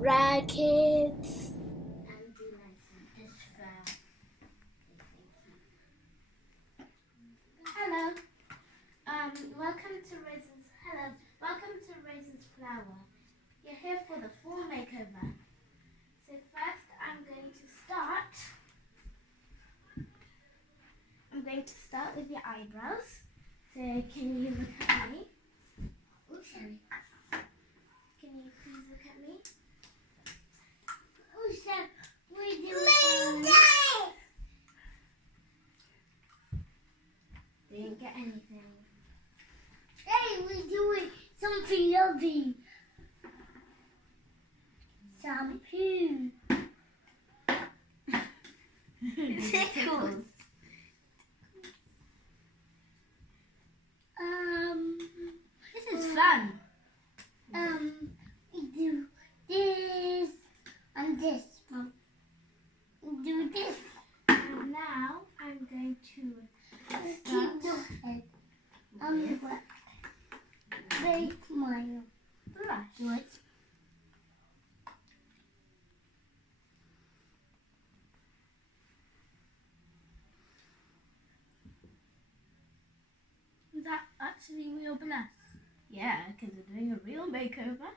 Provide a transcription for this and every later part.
Rackets. Hello. Welcome to Raisin's. Hello. Welcome to Raisin's Flower. You're here for the fall makeover. So first, I'm going to start with your eyebrows. So can you look at me? Oh, sorry. Can you please look at me? Oh, sorry. We do. Didn't get anything. Hey, we're doing something lovely. Shampoo. Tickles. This is fun. We do this and this. We do this. And now I'm going to Keep your head. Make my brush. Is that actually real blush? Yeah, because we're doing a real makeover.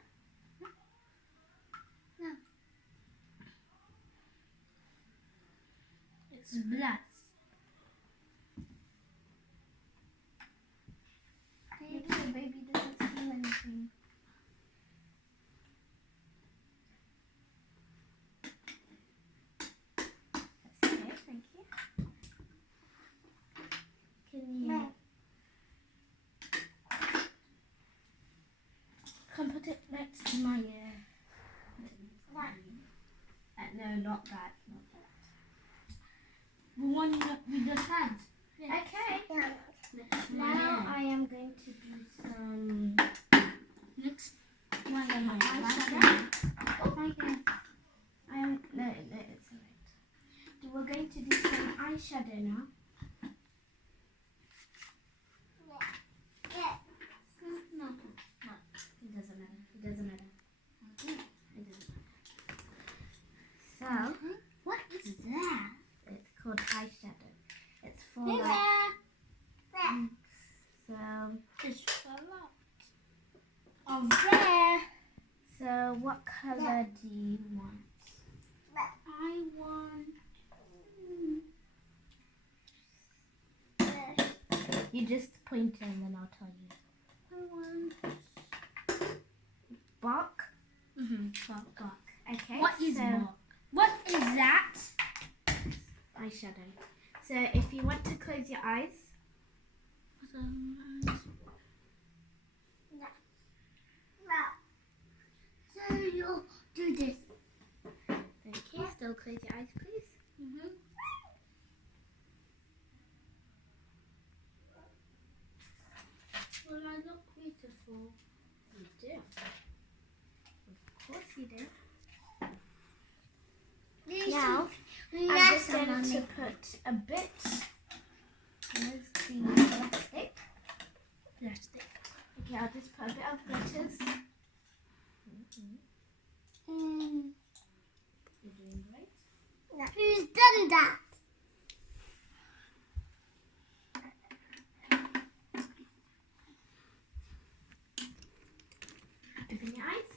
No. It's blush. Maybe the baby doesn't feel anything. That's okay, thank you. Can you come put it next to my ear? No, not that. Not that. The one that we just had. Yeah. Okay. Now I am going to do some next eyeshadow. Okay. No, it's alright. We're going to do some eyeshadow now. No. It doesn't matter. It doesn't matter. It doesn't matter. So, What is that? it's called eyeshadow. It's for so It's a lot of there. so what color do you want? I want. You just point and then I'll tell you. I want. Bark? Bark. Bark. Okay. What is so, bark? What is that? eyeshadow. So if you want to close your eyes, So you do this. okay, still close your eyes, please. Will I look beautiful? You do. Of course you do. Now, I'm just going to put a bit with the plastic. Okay, I'll just put a bit of glitters. You're doing great. Who's done that? Open your eyes.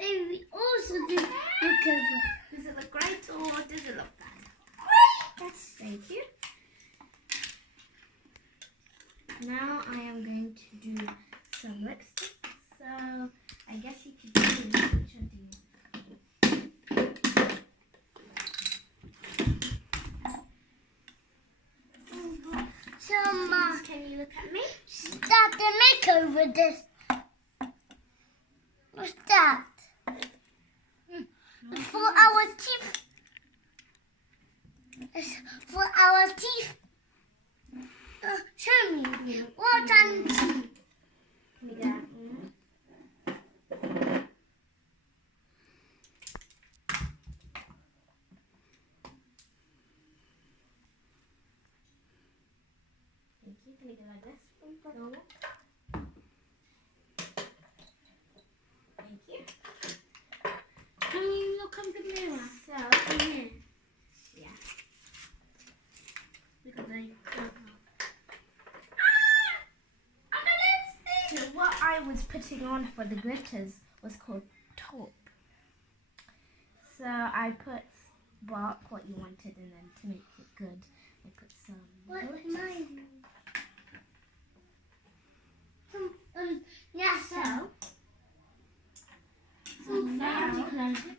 Maybe we also do makeover. Does it look great or does it look bad? That's Thank you. Now I am going to do some lipstick. So I guess you could do which one do you? some. Can you look at me? Start the makeover. This. What's that? For our teeth. It's for our teeth. Show me. What I'm teeth. Can you get out? Thank you. Can you go like this? Normal. Thank you. Can you look in the mirror? So, In here. yeah. Because I don't know. So what I was putting on for the glitters was called taupe. So I put bark, what you wanted, and then to make it good, I put some What glitters. mine? Yeah, So, now now close it.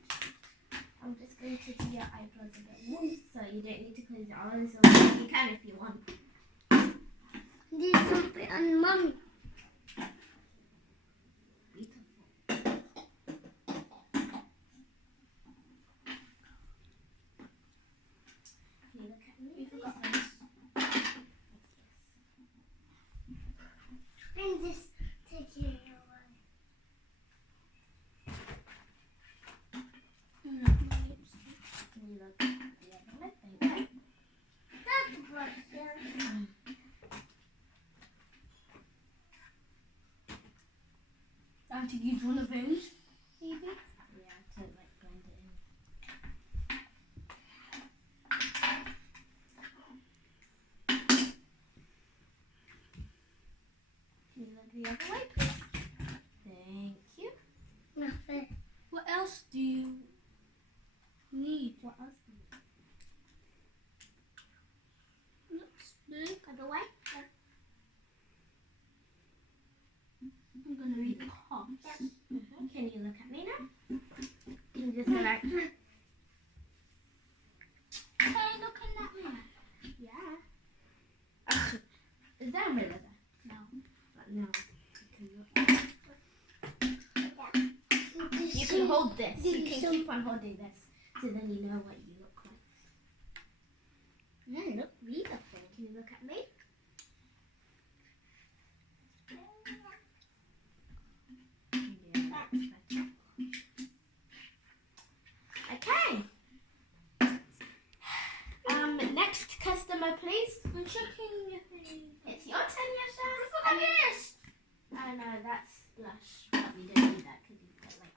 I'm just going to do your eyebrows a bit more, so you don't need to close your eyes, or you can if you want. Do something on mommy. Beautiful. Can you look at me? You forgot this. Yes. And just take it away. Can you look the other way? There you go. That's what it I have to use one of those, maybe. Yeah, to like blend it in. Can you look the other way, please? Thank you. Nothing. What else do you need? What else do you need? Looks big. Other way? I'm gonna read pops. Can you look at me now? Can you just go like, Hey, look in that mirror. yeah. Is there a mirror there? No. But no. You can hold this. You can keep on holding this. So then you know what you look like. Yeah, look beautiful. Can you look at me? Yeah, that's better. Okay. Next customer, please. I'm checking your thing. It's your turn, Yasha. Look at this. I know that's blush, but we don't need that because you've got like